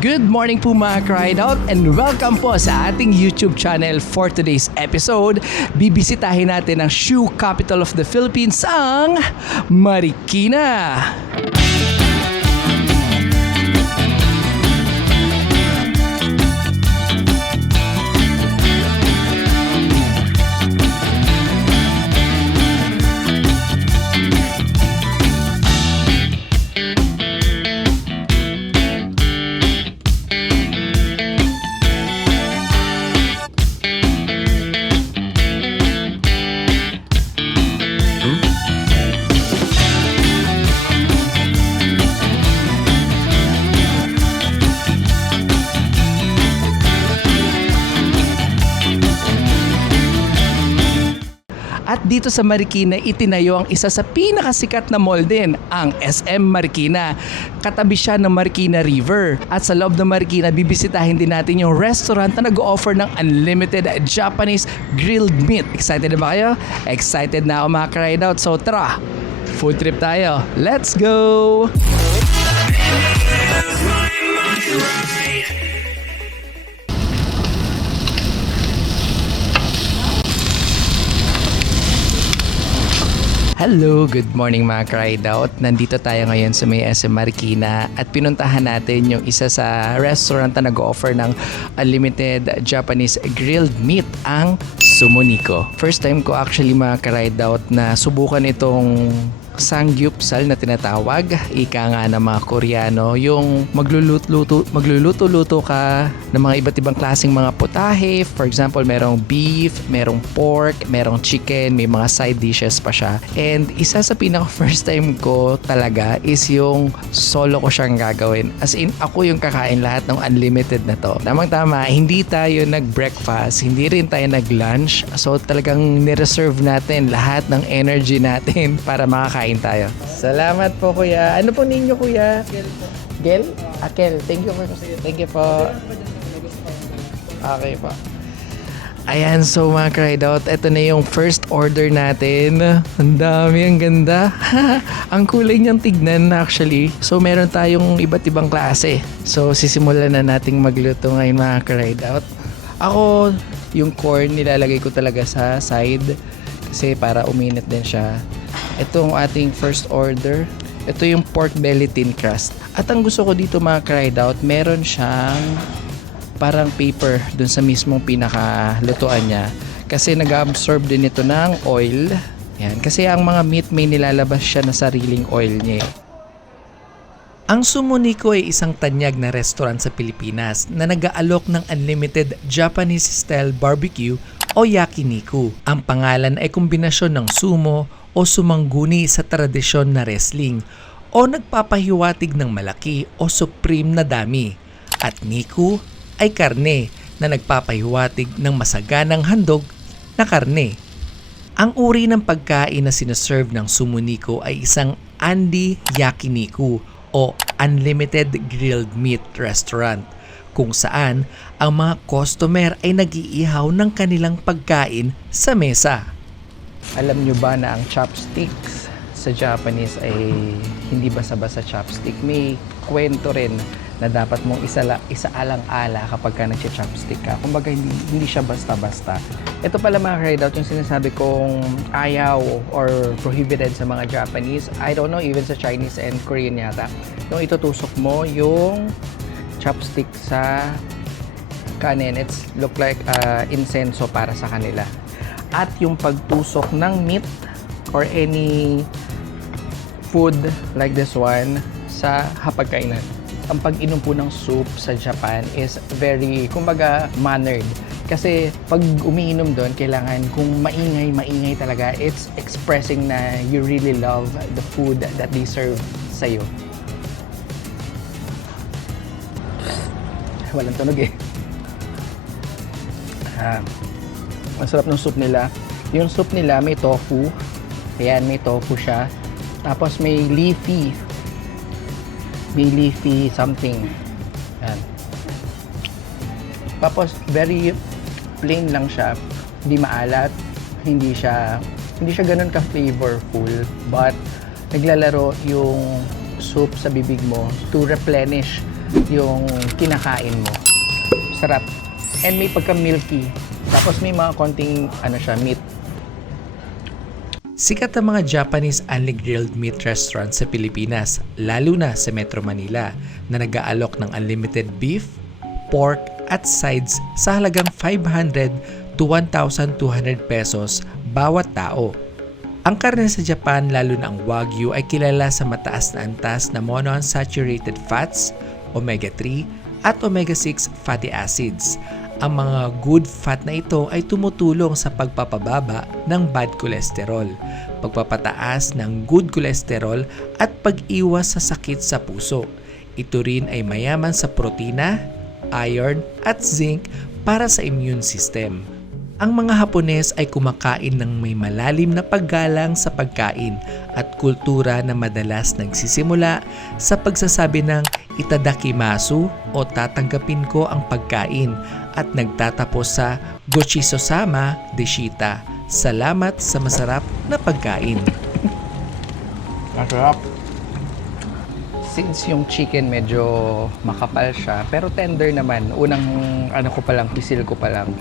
Good morning po mga Cried Out and welcome po sa ating YouTube channel. For today's episode, bibisitahin natin ang shoe capital of the Philippines, ang Marikina. At dito sa Marikina, itinayo ang isa sa pinakasikat na mall din, ang SM Marikina. Katabi siya ng Marikina River. At sa loob ng Marikina, bibisitahin din natin yung restaurant na nag-o-offer ng unlimited Japanese grilled meat. Excited na ba kayo? Excited na ako mga Cried Out. So tara, food trip tayo. Let's go! Hello, good morning mga Cried Out. Nandito tayo ngayon sa may SM Marikina at pinuntahan natin yung isa sa restaurant na nag-offer ng unlimited Japanese grilled meat, ang Sumoniko. First time ko actually mga Cried Out na subukan itong sangyupsal na tinatawag, ika nga ng mga Koreano, yung magluluto-luto ka ng mga iba't ibang klaseng mga putahe. For example, merong beef, merong pork, merong chicken, may mga side dishes pa siya. And isa sa pinaka first time ko talaga is yung solo ko siyang gagawin. As in, ako yung kakain lahat ng unlimited na to. Tamang-tama, hindi tayo nag-breakfast, hindi rin tayo nag-lunch. So talagang nireserve natin lahat ng energy natin para makakain tayo. Salamat po kuya. Ano po ninyo kuya? Gel po. Gel? Akel. Thank you po. Okay po. Ayan, so mga Cried Out, ito na yung first order natin. Ang dami, ang ganda. Ang kulay niyang tignan actually. So meron tayong iba't ibang klase. So sisimulan na nating magluto ngayon mga Cried Out. Ako, yung corn nilalagay ko talaga sa side kasi para uminit din siya. Ito ang ating first order. Ito yung pork belly thin crust. At ang gusto ko dito mga Cried Out, meron siyang parang paper dun sa mismong pinakalutuan niya. Kasi nag-absorb din ito ng oil. Yan. Kasi ang mga meat may nilalabas siya na sariling oil niya. Ang Sumoniko ay isang tanyag na restaurant sa Pilipinas na nag-aalok ng unlimited Japanese-style barbecue o yakiniku. Ang pangalan ay kombinasyon ng sumo o sumangguni sa tradisyon na wrestling o nagpapahiwatig ng malaki o supreme na dami. At niku ay karne na nagpapahiwatig ng masaganang handog na karne. Ang uri ng pagkain na sinaserve ng Sumoniko ay isang Andi Yakiniku o Unlimited Grilled Meat Restaurant kung saan ang mga customer ay nag-iihaw ng kanilang pagkain sa mesa. Alam nyo ba na ang chopsticks sa Japanese ay hindi basta-basta chopstick? May kwento rin na dapat mong isaalang-ala kapag ka nag-chopstick ka. Kumbaga hindi siya basta-basta. Ito pala mga Cried Out yung sinasabi kong ayaw or prohibited sa mga Japanese. I don't know, even sa Chinese and Korean yata. Yung itutusok mo yung chopstick sa kanin, it's look like insenso para sa kanila. At yung pagtusok ng meat or any food like this one sa hapagkainan. Ang pag-inom po ng soup sa Japan is very, kumbaga, mannered. Kasi pag umiinom doon, kailangan kung maingay talaga, it's expressing na you really love the food that they serve sa'yo. Walang tunog eh. Masarap ng soup nila. Yung soup nila may tofu. Ayan, may tofu siya. Tapos may leafy something. Ayan. Tapos very plain lang siya. Hindi maalat. Hindi siya ganun ka-flavorful. But naglalaro yung soup sa bibig mo to replenish yung kinakain mo. Sarap. And may pagka-milky. Tapos may mga konting meat. Sikat ang mga Japanese only grilled meat restaurant sa Pilipinas, lalo na sa Metro Manila, na nag-aalok ng unlimited beef, pork, at sides sa halagang 500 to 1,200 pesos bawat tao. Ang karne sa Japan, lalo na ang Wagyu, ay kilala sa mataas na antas na monounsaturated fats, omega-3, at omega-6 fatty acids. Ang mga good fat na ito ay tumutulong sa pagpapababa ng bad cholesterol, pagpapataas ng good cholesterol at pag-iwas sa sakit sa puso. Ito rin ay mayaman sa protina, iron at zinc para sa immune system. Ang mga Hapones ay kumakain ng may malalim na paggalang sa pagkain at kultura na madalas nagsisimula sa pagsasabi ng itadakimasu o tatanggapin ko ang pagkain at nagtatapos sa gochiso-sama deshita. Salamat sa masarap na pagkain. Masarap. Since yung chicken medyo makapal siya, pero tender naman, unang pisil ko pa lang,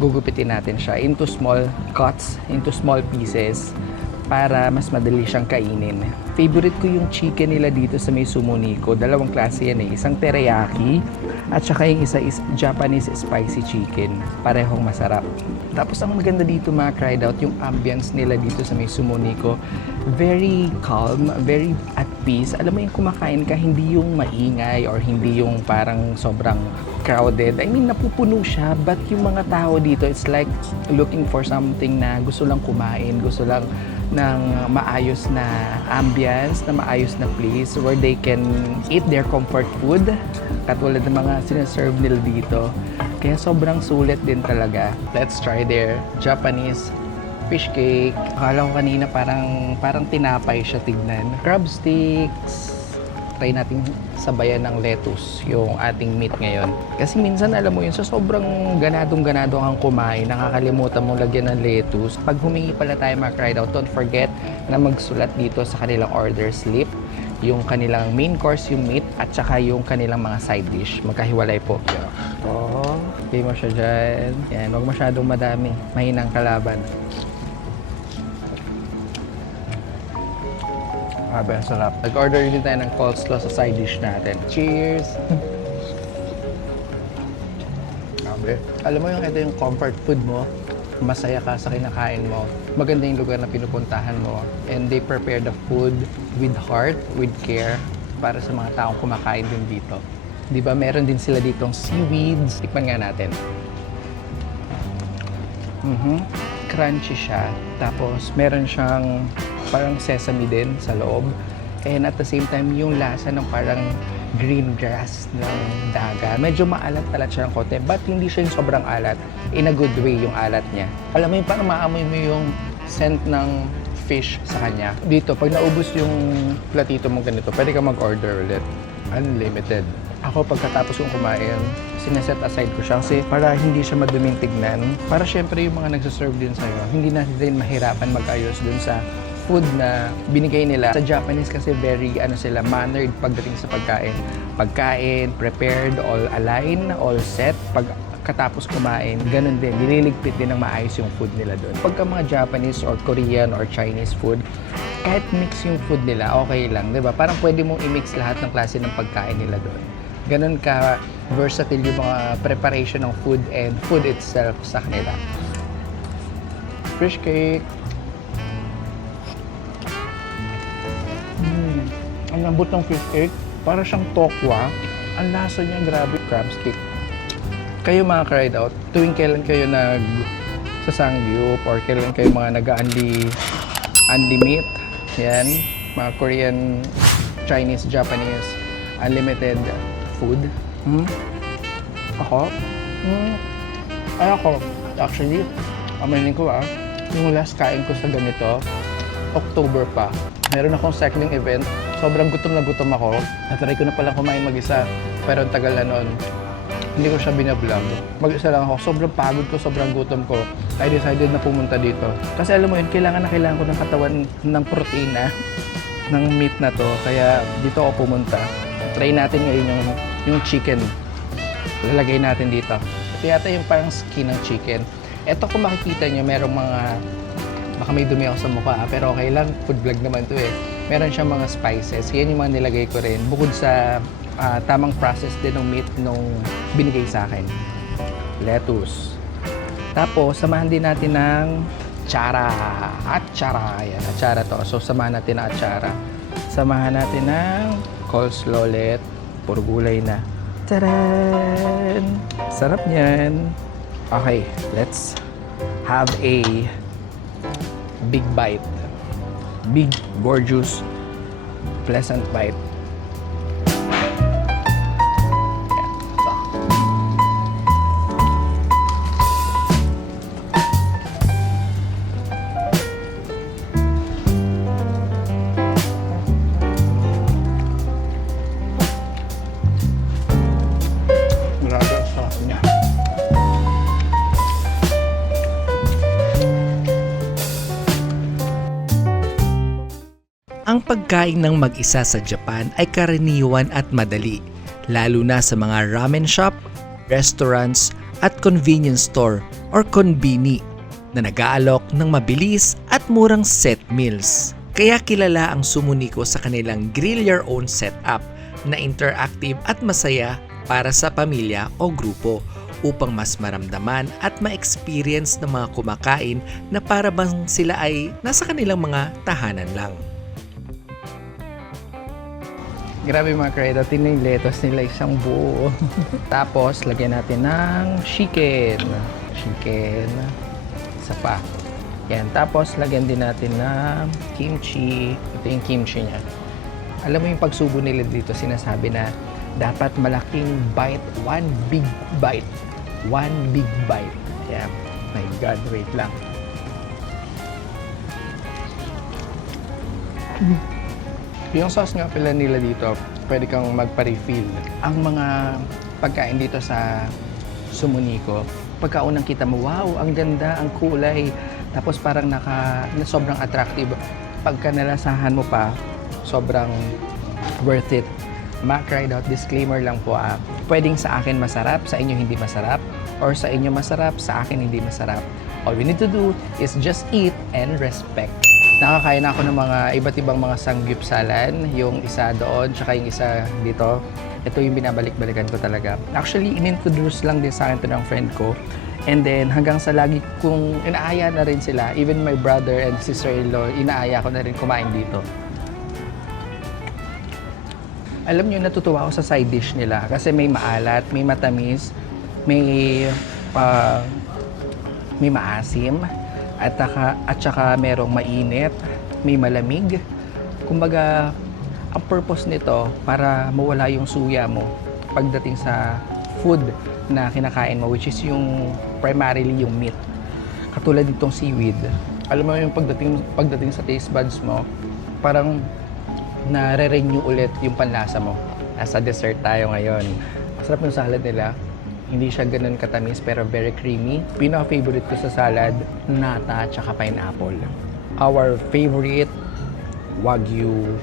gugupitin natin siya into small cuts, into small pieces para mas madali siyang kainin. Favorite ko yung chicken nila dito sa may Sumoniko. Dalawang klase yan eh. Isang teriyaki at saka yung isa is Japanese spicy chicken. Parehong masarap. Tapos ang maganda dito mga cried out, yung ambience nila dito sa may Sumoniko. Very calm, very at peace. Alam mo yung kumakain ka, hindi yung maingay or hindi yung parang sobrang crowded. I mean, napupuno siya, but yung mga tao dito, it's like looking for something na gusto lang kumain, gusto lang ng maayos na ambience, na maayos na place where they can eat their comfort food, katulad ng mga sinaserve nila dito. Kaya sobrang sulit din talaga. Let's try their Japanese fish cake. Akala ko kanina parang tinapay siya tignan. Crab sticks. Try natin sabayan ng lettuce yung ating meat ngayon. Kasi minsan alam mo yun, so sobrang ganadong-ganado kang kumain, nakakalimutan mo lagyan ng lettuce. Pag humingi pala tayo mga cried out, don't forget na magsulat dito sa kanilang order slip yung kanilang main course, yung meat, at saka yung kanilang mga side dish. Magkahiwalay po. Okay mo siya dyan. Yan, huwag masyadong madami. Mahinang kalaban. Grabe, ang sarap. Nag-order din tayo ng coleslaw sa side dish natin. Cheers! Grabe. Alam mo yung ito yung comfort food mo, masaya ka sa kinakain mo, maganda yung lugar na pinupuntahan mo, and they prepare the food with heart, with care, para sa mga taong kumakain din dito. Di ba meron din sila ditong seaweeds. Tikman nga natin. Crunchy siya. Tapos meron siyang parang sesame din sa loob. And at the same time, yung lasa ng parang green grass ng dagat. Medyo maalat-alat siya ng konti, but hindi siya yung sobrang alat. In a good way yung alat niya. Alam mo yung parang maamoy mo yung scent ng fish sa kanya. Dito, pag naubos yung platito mong ganito, pwede ka mag-order ulit. Unlimited. Ako pagkatapos kong kumain, sineset aside ko siya kasi para hindi siya maduming tignan. Para syempre yung mga nagsaserve din sa'yo, hindi na din mahirapan mag-ayos dun sa food na binigay nila. Sa Japanese kasi very sila mannered pagdating sa pagkain. Pagkain, prepared, all aligned, all set. Pagkatapos kumain, ganun din. Nililigpit din ng maayos yung food nila doon. Pagka mga Japanese or Korean or Chinese food, kahit mix yung food nila, okay lang, di ba? Parang pwede mong i-mix lahat ng klase ng pagkain nila doon. Ganun ka versatile yung mga preparation ng food and food itself sa kanila. Fish cake. Ang lambot ng fish cake, para siyang tokwa. Ang lasa niya, grabe. Crab stick. Kayo mga cried out, tuwing kailan kayo sa Sangyup or kailan kayo mga nag-unli meat, yan, mga Korean, Chinese, Japanese, unlimited food. Ako? Actually, aminin ko yung last kain ko sa ganito, October pa. Meron akong cycling event. Sobrang gutom na gutom ako. Natry ko na palang kumain mag-isa. Pero ang tagal na noon, hindi ko siya binablog. Mag-isa lang ako. Sobrang pagod ko, sobrang gutom ko. I decided na pumunta dito. Kasi alam mo yun, kailangan ko ng katawan ng protina ng meat na to. Kaya dito ako pumunta. Try natin ngayon yung yung chicken. Lalagay natin dito. Ito yata yung parang skin ng chicken. Ito kung makikita nyo, merong mga, baka may dumi ako sa mukha, pero okay lang, food vlog naman to eh. Meron siyang mga spices. Yan yung mga nilagay ko rin. Bukod sa tamang process din ng meat nung binigay sa akin. Lettuce. Tapos, samahan din natin ng atsara. Atsara. Ayan, atsara to. So, samahan natin ng atsara. Samahan natin ng coleslaw ulit. Puro gulay na. Taran! Sarap niyan. Okay, let's have a big bite. Big, gorgeous, pleasant bite. Ang pagkain ng mag-isa sa Japan ay karaniwan at madali, lalo na sa mga ramen shop, restaurants at convenience store or konbini na nag-aalok ng mabilis at murang set meals. Kaya kilala ang Sumoniko sa kanilang grill your own setup na interactive at masaya para sa pamilya o grupo upang mas maramdaman at ma-experience ng mga kumakain na para bang sila ay nasa kanilang mga tahanan lang. Grabe mga kredo, tingnan yung lettuce nila isang buo. Tapos, lagyan natin ng chicken. Chicken. Isa pa. Yan. Tapos, lagyan din natin ng kimchi. Ito yung kimchi niya. Alam mo yung pagsubo nila dito, sinasabi na dapat malaking bite. One big bite. One big bite. Yan. My God, wait lang. Yung sauce nga pala nila dito, pwede kang magpa-refill. Ang mga pagkain dito sa Sumoniko, pagkaunang kita mo, wow, ang ganda, ang kulay. Tapos parang sobrang attractive. Pagka nalasahan mo pa, sobrang worth it. Mac Rideout, disclaimer lang po pwedeng sa akin masarap, sa inyo hindi masarap, or sa inyo masarap, sa akin hindi masarap. All we need to do is just eat and respect. Nakakain ako ng mga iba't ibang mga sanggupsalan, yung isa doon, tsaka yung isa dito. Ito yung binabalik-balikan ko talaga. Actually, inintroduce lang din sa akin ito ng friend ko. And then, hanggang sa lagi kong inaaya na rin sila. Even my brother and sister-in-law, inaaya ko na rin kumain dito. Alam nyo, natutuwa ako sa side dish nila. Kasi may maalat, may matamis, may maasim. At saka merong mainit, may malamig. Kumbaga, ang purpose nito para mawala yung suya mo pagdating sa food na kinakain mo, which is yung primarily yung meat. Katulad nitong seaweed. Alam mo yung pagdating sa taste buds mo, parang nare-renew ulit yung panlasa mo. Nasa dessert tayo ngayon. Masarap yung salad nila. Hindi siya ganun katamis pero very creamy. Pinaka-favorite ko sa salad, nata at saka pineapple. Our favorite, wagyu.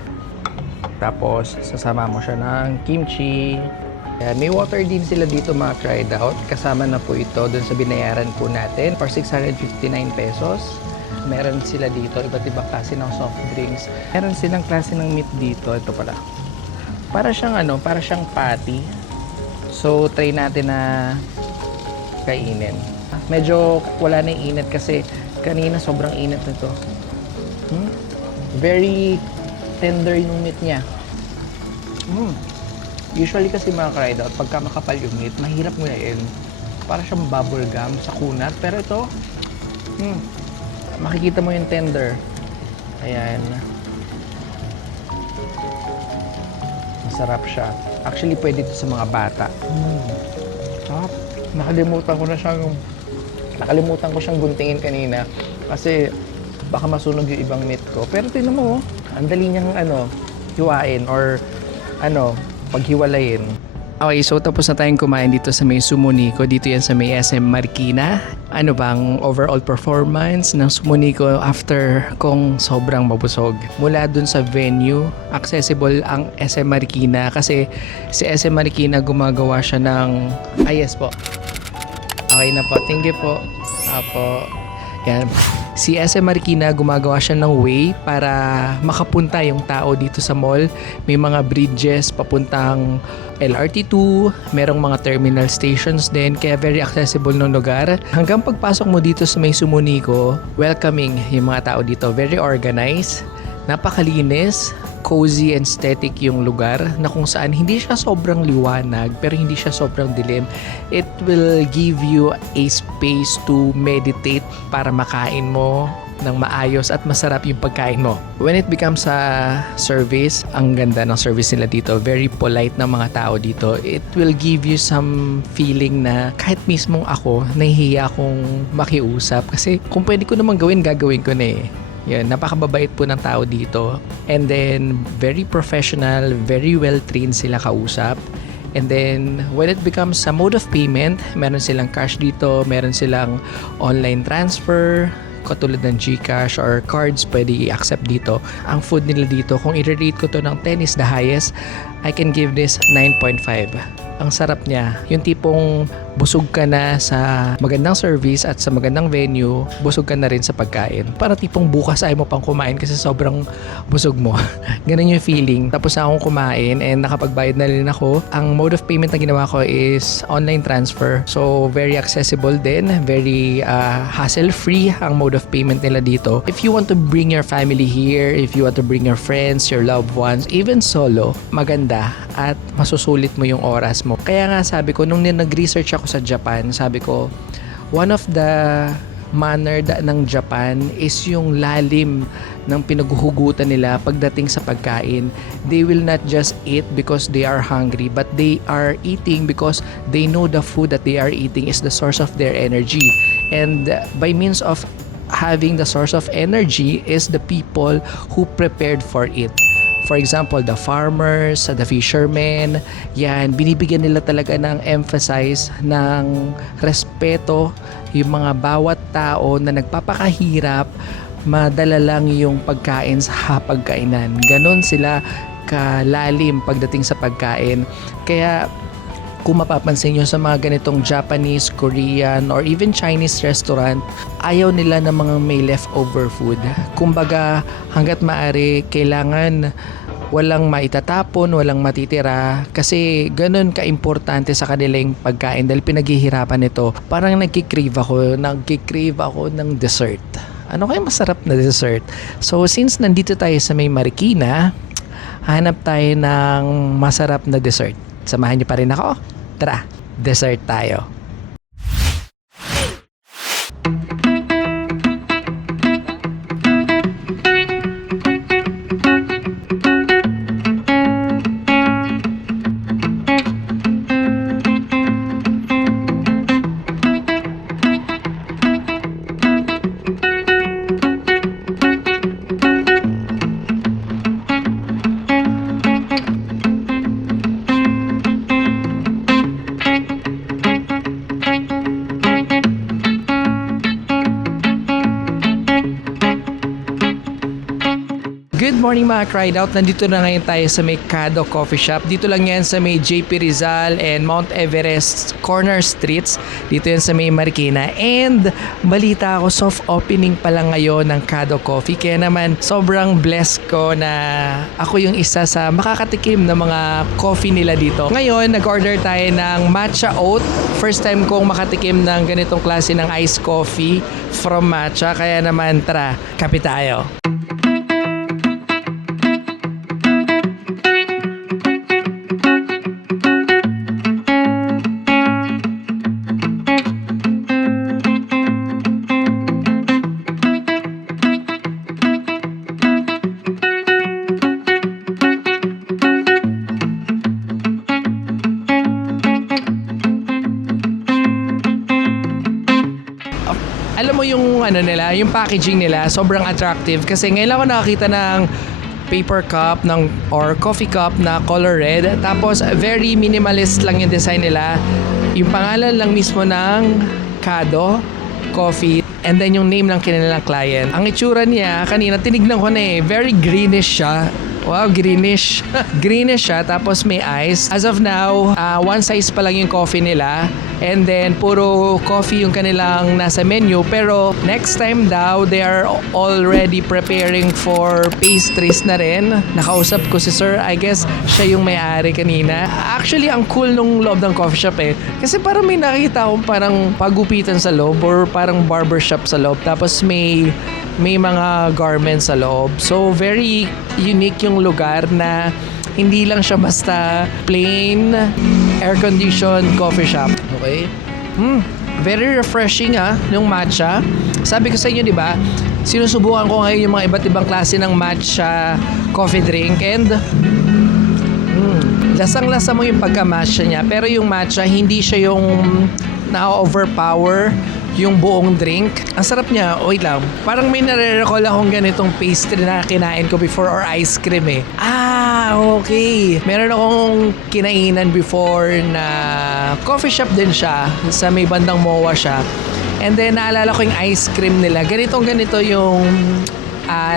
Tapos, sasama mo siya ng kimchi. May water din sila dito mga tried out. Kasama na po ito dun sa binayaran po natin for 659 pesos. Meron sila dito, iba't ibang klase ng soft drinks. Meron silang klase ng meat dito. Ito pala. Para siyang patty. So, try natin na kainin. Medyo wala na yung init kasi kanina sobrang init na to. Very tender yung meat niya. Usually kasi mga ka-ride out, pagka makapal yung meat, mahirap nguyain. Para siyang bubble gum sa kunat. Pero ito, makikita mo yung tender. Ayan. Masarap siya. Actually, pwede ito sa mga bata. Nakalimutan ko siyang guntingin kanina kasi baka masunog yung ibang meat ko. Pero tingnan mo, ang dali niyang hiwain or paghiwalayin. Okay, so tapos na tayong kumain dito sa may Sumunico. Dito yan sa may SM Marikina. Ano bang overall performance ng Sumunico after kong sobrang mabusog? Mula dun sa venue, accessible ang SM Marikina kasi si SM Marikina gumagawa siya ng... yes po. Okay na po. Thank you po. Apo. Yan. Si SM Marikina gumagawa siya ng way para makapunta yung tao dito sa mall. May mga bridges papuntang LRT2, merong mga terminal stations din, kaya very accessible ng lugar. Hanggang pagpasok mo dito sa may Sumunico, welcoming yung mga tao dito. Very organized, napakalinis, cozy and aesthetic yung lugar na kung saan hindi siya sobrang liwanag pero hindi siya sobrang dilim. It will give you a space to meditate para makain mo ng maayos at masarap yung pagkain mo. When it becomes a service, ang ganda ng service nila dito. Very polite ng mga tao dito. It will give you some feeling na kahit mismong ako, nahihiya akong makiusap kasi kung pwede ko naman gawin, gagawin ko na eh. Yan, napakababait po ng tao dito. And then, very professional, very well-trained sila kausap. And then, when it becomes a mode of payment, meron silang cash dito, meron silang online transfer, katulad ng GCash or cards, pwede i-accept dito. Ang food nila dito, kung i-rate ko to ng 10 is the highest, I can give this 9.5. Ang sarap niya. Yung tipong busog ka na sa magandang service at sa magandang venue, busog ka na rin sa pagkain. Para tipong bukas ayaw mo pang kumain kasi sobrang busog mo. Ganun yung feeling. Tapos na akong kumain and nakapagbayad na rin ako. Ang mode of payment na ginawa ko is online transfer. So, very accessible din. Very hassle-free ang mode of payment nila dito. If you want to bring your family here, if you want to bring your friends, your loved ones, even solo, maganda at masusulit mo yung oras mo. Kaya nga sabi ko, nung nag-research ako sa Japan, sabi ko, one of the manner ng Japan is yung lalim ng pinaghuhugutan nila pagdating sa pagkain. They will not just eat because they are hungry, but they are eating because they know the food that they are eating is the source of their energy. And by means of having the source of energy is the people who prepared for it. For example, the farmers, the fishermen, yan, binibigyan nila talaga ng emphasize, ng respeto, yung mga bawat tao na nagpapakahirap, madala lang yung pagkain sa hapagkainan. Ganon sila kalalim pagdating sa pagkain. Kaya kung mapapansin nyo sa mga ganitong Japanese, Korean, or even Chinese restaurant, ayaw nila ng mga may leftover food. Kumbaga, hanggat maaari, kailangan walang maitatapon, walang matitira kasi ganun ka-importante sa kanilang pagkain dahil pinaghihirapan nito. Parang nagkikrave ako ng dessert. Ano kaya masarap na dessert? So, since nandito tayo sa may Marikina, hanap tayo ng masarap na dessert. Samahan niyo pa rin ako. Tara, dessert tayo. Good morning mga Cried Out. Nandito na ngayon tayo sa may Kado Coffee Shop. Dito lang yan sa may JP Rizal and Mount Everest corner streets. Dito yan sa may Marikina. And balita ako, soft opening pa lang ngayon ng Kado Coffee. Kaya naman sobrang blessed ko na ako yung isa sa makakatikim ng mga coffee nila dito. Ngayon, nag-order tayo ng matcha oat. First time kong makatikim ng ganitong klase ng iced coffee from matcha. Kaya naman, tara, kape tayo. Alam mo yung ano nila, yung packaging nila, sobrang attractive kasi ngayon lang ako nakakita ng paper cup or coffee cup na color red. Tapos very minimalist lang yung design nila. Yung pangalan lang mismo ng Kado Coffee and then yung name ng kanilang client. Ang itsura niya, kanina tinignan ko na very greenish siya. Wow, greenish. Greenish siya, tapos may ice. As of now, one size pa lang yung coffee nila. And then, puro coffee yung kanilang nasa menu. Pero, next time daw, they are already preparing for pastries na rin. Nakausap ko si Sir. I guess, siya yung may-ari kanina. Actually, ang cool nung loob ng coffee shop eh. Kasi parang may nakita akong parang pagupitan sa loob or parang barbershop sa loob. Tapos may mga garments sa loob. So, very unique yung lugar na hindi lang siya basta plain air-conditioned coffee shop. Okay? Very refreshing yung matcha. Sabi ko sa inyo, di ba? Sinusubukan ko ngayon yung mga iba't ibang klase ng matcha coffee drink and lasang-lasa mo yung pagka-matcha niya. Pero yung matcha, hindi siya yung na-overpower yung buong drink. Ang sarap niya. Wait lang. Parang may nare-recall akong ganitong pastry na kinain ko before or ice cream eh. Okay. Meron akong kinainan before na coffee shop din siya. Sa may bandang MOA siya. And then naalala ko yung ice cream nila. Ganito yung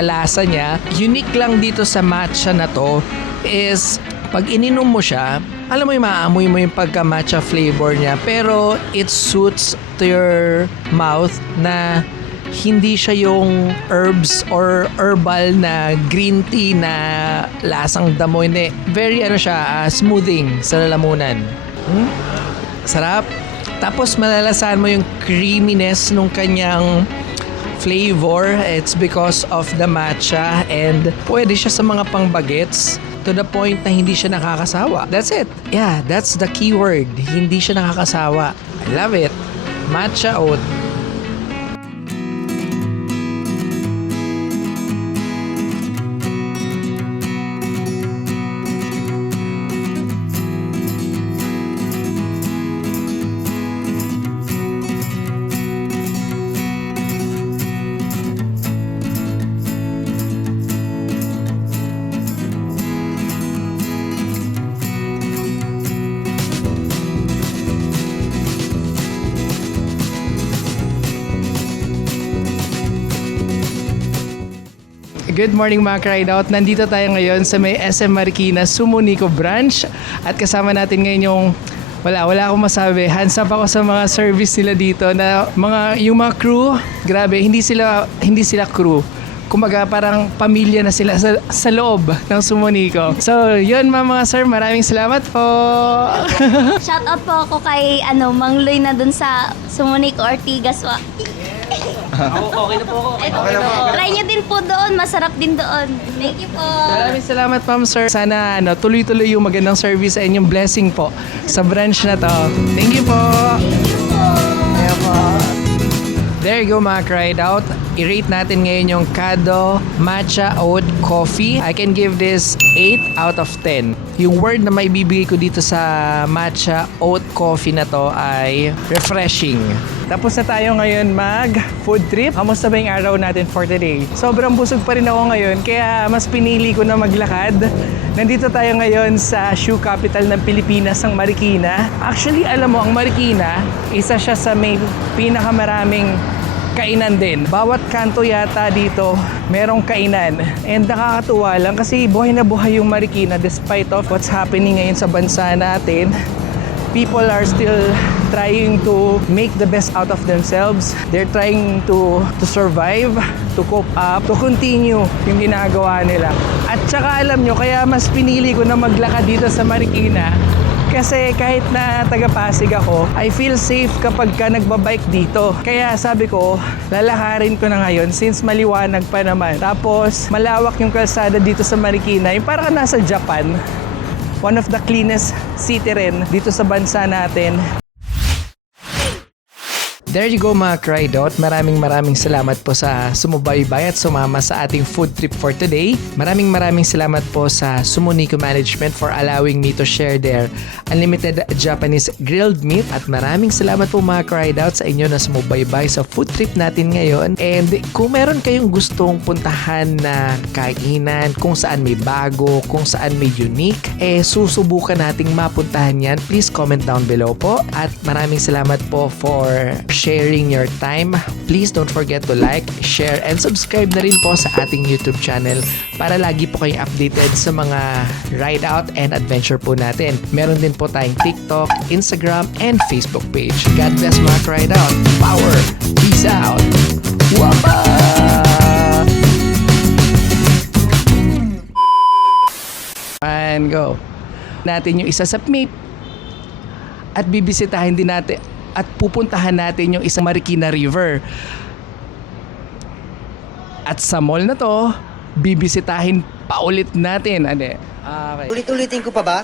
lasa niya. Unique lang dito sa matcha na to is pag ininom mo siya, alam mo yung maamoy mo yung pagka-matcha flavor niya, pero it suits to your mouth na hindi siya yung herbs or herbal na green tea na lasang damo. Hindi. Very smoothing sa lalamunan. Sarap. Tapos malalasahan mo yung creaminess nung kanyang flavor. It's because of the matcha and pwede siya sa mga pang-bagets. To the point na hindi siya nakakasawa. That's it. Yeah, that's the keyword. Hindi siya nakakasawa. I love it. Matcha oat. Good morning mga ka-rideout. Nandito tayo ngayon sa may SM Marikina Sumunico branch at kasama natin ngayon yung wala akong masabi. Hands up ako sa mga service nila dito na yung mga crew, grabe, hindi sila crew. Kumaga parang pamilya na sila sa loob ng Sumunico. So, yun mga sir, maraming salamat po. Shoutout po ako kay Mang Loy na dun sa Sumunico Ortigas. Okay na po ako. Try nyo din po doon, masarap din doon. Thank you po. Maraming salamat ma'am sir. Sana tuloy-tuloy yung magandang service and yung blessing po sa branch na to. Thank you po. Ayan po. There you go mga ka-rideout. I-rate natin ngayon yung Kado Matcha Oat Coffee. I can give this 8 out of 10. Yung word na maibibigay ko dito sa Matcha Oat Coffee na to ay refreshing. Tapos na tayo ngayon mag-food trip. Kamusta ba yung araw natin for today? Sobrang busog pa rin ako ngayon, kaya mas pinili ko na maglakad. Nandito tayo ngayon sa shoe capital ng Pilipinas, ang Marikina. Actually, alam mo, ang Marikina, isa siya sa may pinakamaraming kainan din. Bawat kanto yata dito, merong kainan. And nakakatuwa lang kasi buhay na buhay yung Marikina despite of what's happening ngayon sa bansa natin. People are still trying to make the best out of themselves. They're trying to survive, to cope up, to continue yung ginagawa nila. At saka alam nyo, kaya mas pinili ko na maglakad dito sa Marikina kasi kahit na taga-Pasig ako, I feel safe kapag ka nagbabike dito. Kaya sabi ko, lalakarin ko na ngayon since maliwanag pa naman. Tapos malawak yung kalsada dito sa Marikina, yung parang nasa Japan. One of the cleanest city rin dito sa bansa natin. There you go mga Crydot. Maraming salamat po sa sumubaybay at sumama sa ating food trip for today. Maraming salamat po sa Sumunico Management for allowing me to share their unlimited Japanese grilled meat. At maraming salamat po mga Crydot sa inyo na sumubaybay sa food trip natin ngayon. And kung meron kayong gustong puntahan na kainan, kung saan may bago, kung saan may unique, susubukan nating mapuntahan yan. Please comment down below po. At maraming salamat po for sharing your time. Please don't forget to like, share, and subscribe na rin po sa ating YouTube channel para lagi po kayong updated sa mga ride out and adventure po natin. Meron din po tayong TikTok, Instagram, and Facebook page. God bless mga ride out. Power! Peace out! Wapa! And go. Natin yung isa sa meet at bibisitahin din natin at pupuntahan natin yung isang Marikina River. At sa mall na to, bibisitahin pa ulit natin. Okay. Ulit-ulitin ko pa ba?